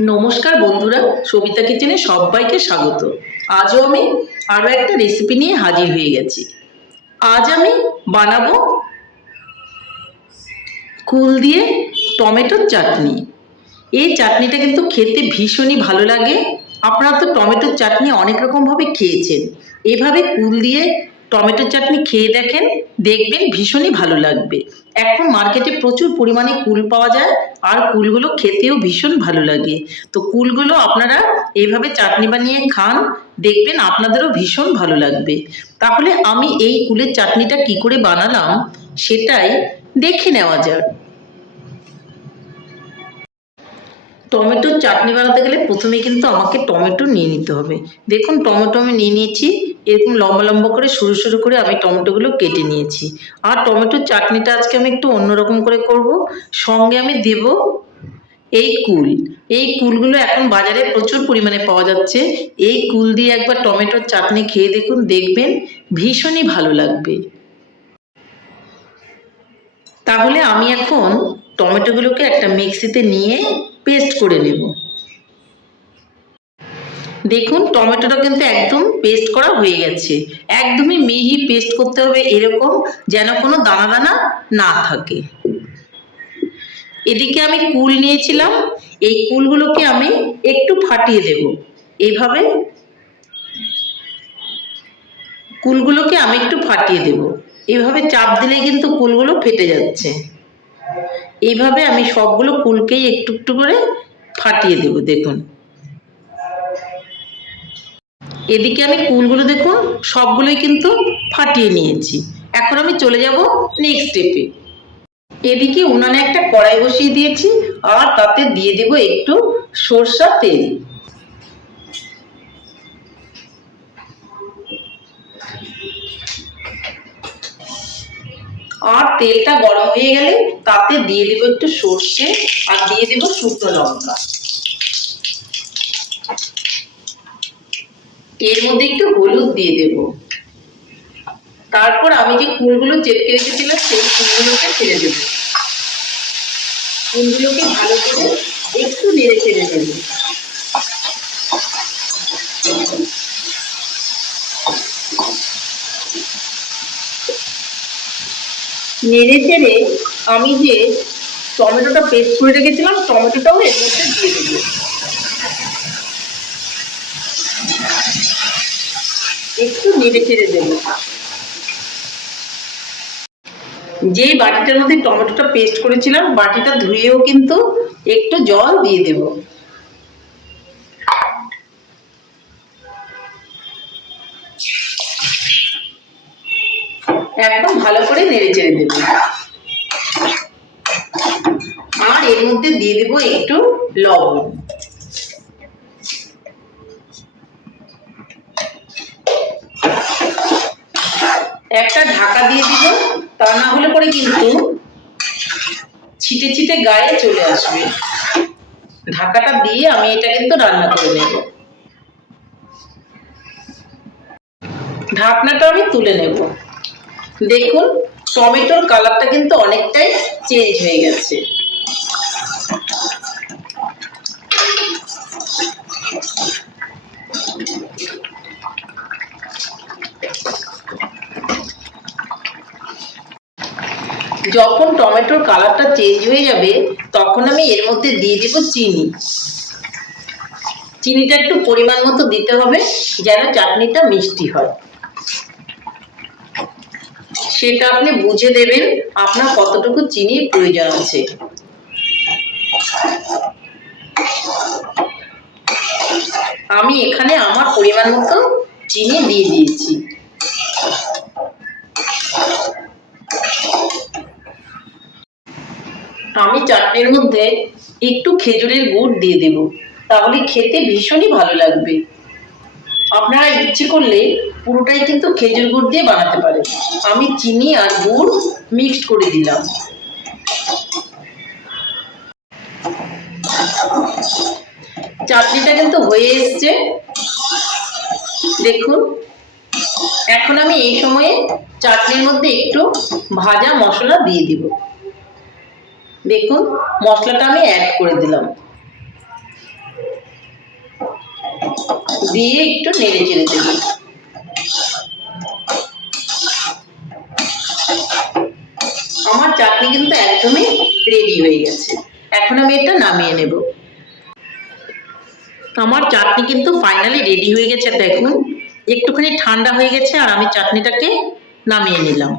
নমস্কার বন্ধুরা, সবিতা কিচেনে সবাইকে স্বাগত। আজও আমি আরও একটা রেসিপি নিয়ে হাজির হয়ে গেছি। আজ আমি বানাবো কুল দিয়ে টমেটোর চাটনি। এই চাটনিটা কিন্তু খেতে ভীষণই ভালো লাগে। আপনারা তো টমেটোর চাটনি অনেক রকমভাবে খেয়েছেন। এভাবে কুল দিয়ে টমেটোর চাটনি খেয়ে দেখেন, দেখবেন ভীষণই ভালো লাগবে। এখন মার্কেটে প্রচুর পরিমাণে কুল পাওয়া যায়, আর কুলগুলো খেতেও ভীষণ ভালো লাগে। তো কুলগুলো আপনারা এইভাবে চাটনি বানিয়ে খান, দেখবেন আপনাদেরও ভীষণ ভালো লাগবে। তাহলে আমি এই কুলের চাটনিটা কি করে বানালাম, সেটাই দেখে নেওয়া যাক। টমেটোর চাটনি বানাতে গেলে প্রথমে কিন্তু আমাকে টমেটো নিয়ে নিতে হবে। দেখুন, টমেটো আমি নিয়ে নিয়েছি। এরকম লম্বা লম্বা করে, সরু সরু করে আমি টমেটোগুলো কেটে নিয়েছি। আর টমেটোর চাটনিটা আজকে আমি একটু অন্যরকম করে করব। সঙ্গে আমি দেব এই কুল। এই কুলগুলো এখন বাজারে প্রচুর পরিমাণে পাওয়া যাচ্ছে। এই কুল দিয়ে একবার টমেটোর চাটনি খেয়ে দেখুন, দেখবেন ভীষণই ভালো লাগবে। তাহলে আমি এখন টমেটোগুলোকে একটা মিক্সিতে নিয়ে পেস্ট করে নেব। দেখুন, টমেটোটা কিন্তু একদম পেস্ট করা হয়ে গেছে। একদমই মিহি পেস্ট করতে হবে এরকম, যেন কোনো দানা দানা না থাকে। এদিকে আমি কুল নিয়েছিলাম, এই কুলগুলোকে আমি একটু ফাটিয়ে দেব। এইভাবে কুলগুলোকে আমি একটু ফাটিয়ে দেব। এইভাবে চাপ দিলেই কিন্তু কুলগুলো ফেটে যাচ্ছে। এইভাবে আমি সবগুলো কুলকেই একটু একটু করে ফাটিয়ে দেব, দেখুন। এদিকে আমি কুলগুলো দেখুন, সবগুলোই কিন্তু ফাটিয়ে নিয়েছি। এখন আমি চলে যাব নেক্সট স্টেপে এদিকে উনানে একটা কড়াই বসিয়ে দিয়েছি, আর তাতে দিয়ে দেব একটু সরষা তেল। আর তেলটা গরম হয়ে গেলে তাতে দিয়ে দেবো একটু সর্ষে, আর দিয়ে দেবো শুকনো লঙ্কা। এর মধ্যে একটু হলুদ দিয়ে দেব। তারপর আমি যে কুলগুলো চেপকে রেখেছিলাম, সেই কুলগুলোকে ছেড়ে দেবো। কুলগুলোকে ভালো করে একটু নেড়ে ছেড়ে দেবো নেড়ে চেড়ে আমি যে টমেটোটা পেস্ট করে রেখেছিলাম, টমেটোটাও এর মধ্যে দিয়ে দেবো। একটু নেড়ে চেড়ে দেবো। যে বাটিটার মধ্যে টমেটোটা পেস্ট করেছিলাম, বাটিটা ধুয়েও কিন্তু একটু জল দিয়ে দেব। একদম ভালো করে নেড়ে চেড়ে দেব। আর এর মধ্যে দিয়ে দেব একটু লবণ। একটা ঢাকা দিয়ে দিব তা না হলে পরে কিন্তু ছিটে ছিটে গায়ে চলে আসবে। ঢাকাটা দিয়ে আমি এটা কিন্তু রান্না করে নেব। ঢাকনাটা আমি তুলে নেব। দেখুন, টমেটোর কালারটা কিন্তু অনেকটাই চেঞ্জ হয়ে গেছে। যখন টমেটোর কালারটা চেঞ্জ হয়ে যাবে, তখন আমি এর মধ্যে দিয়ে দেবো চিনি। চিনিটা একটু পরিমাণ মতো দিতে হবে, যেন চাটনিটা মিষ্টি হয়। সেটা আপনি বুঝে দেবেন, আপনার কতটুকু চিনির প্রয়োজন আছে। আমি এখানে আমার পরিমাণ মতো চিনি দিয়ে দিয়েছি। আমি চাটনির মধ্যে একটু খেজুরের গুড় দিয়ে দেব। তাহলে খেতে ভীষণই ভালো লাগবে। আপনারা ইচ্ছে করলে পুরোটাই কিন্তু খেজুর গুড় দিয়ে বানাতে পারেন। আমি চিনি আর গুড় মিক্সড করে দিলাম। চাটনিটা কিন্তু হয়ে এসছে। দেখুন, এখন আমি এই সময়ে চাটনির মধ্যে একটু ভাজা মশলা দিয়ে দিব। দেখুন, মশলাটা আমি অ্যাড করে দিলাম। দিয়ে একটু নেড়ে চেড়ে দেবো। আমার চাটনি কিন্তু একদমই রেডি হয়ে গেছে। এখন আমি এটা নামিয়ে নেব। আমার চাটনি কিন্তু ফাইনালি রেডি হয়ে গেছে, দেখুন। একটুখানি ঠান্ডা হয়ে গেছে আর আমি চাটনিটাকে নামিয়ে নিলাম।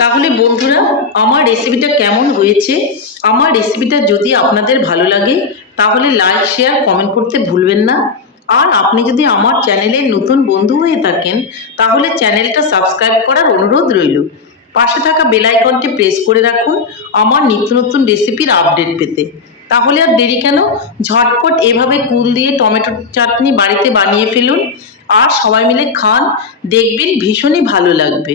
তাহলে বন্ধুরা, আমার রেসিপিটা কেমন হয়েছে? আমার রেসিপিটা যদি আপনাদের ভালো লাগে, তাহলে লাইক শেয়ার কমেন্ট করতে ভুলবেন না। আর আপনি যদি আমার চ্যানেলের নতুন বন্ধু হয়ে থাকেন, তাহলে চ্যানেলটা সাবস্ক্রাইব করার অনুরোধ রইল। পাশে থাকা বেল আইকনটি প্রেস করে রাখুন, আমার নিত্য নতুন রেসিপির আপডেট পেতে। তাহলে আর দেরি কেন? ঝটপট এভাবে কুল দিয়ে টমেটো চাটনি বাড়িতে বানিয়ে ফেলুন। আর সবাই মিলে খান, দেখবেন ভীষণই ভালো লাগবে।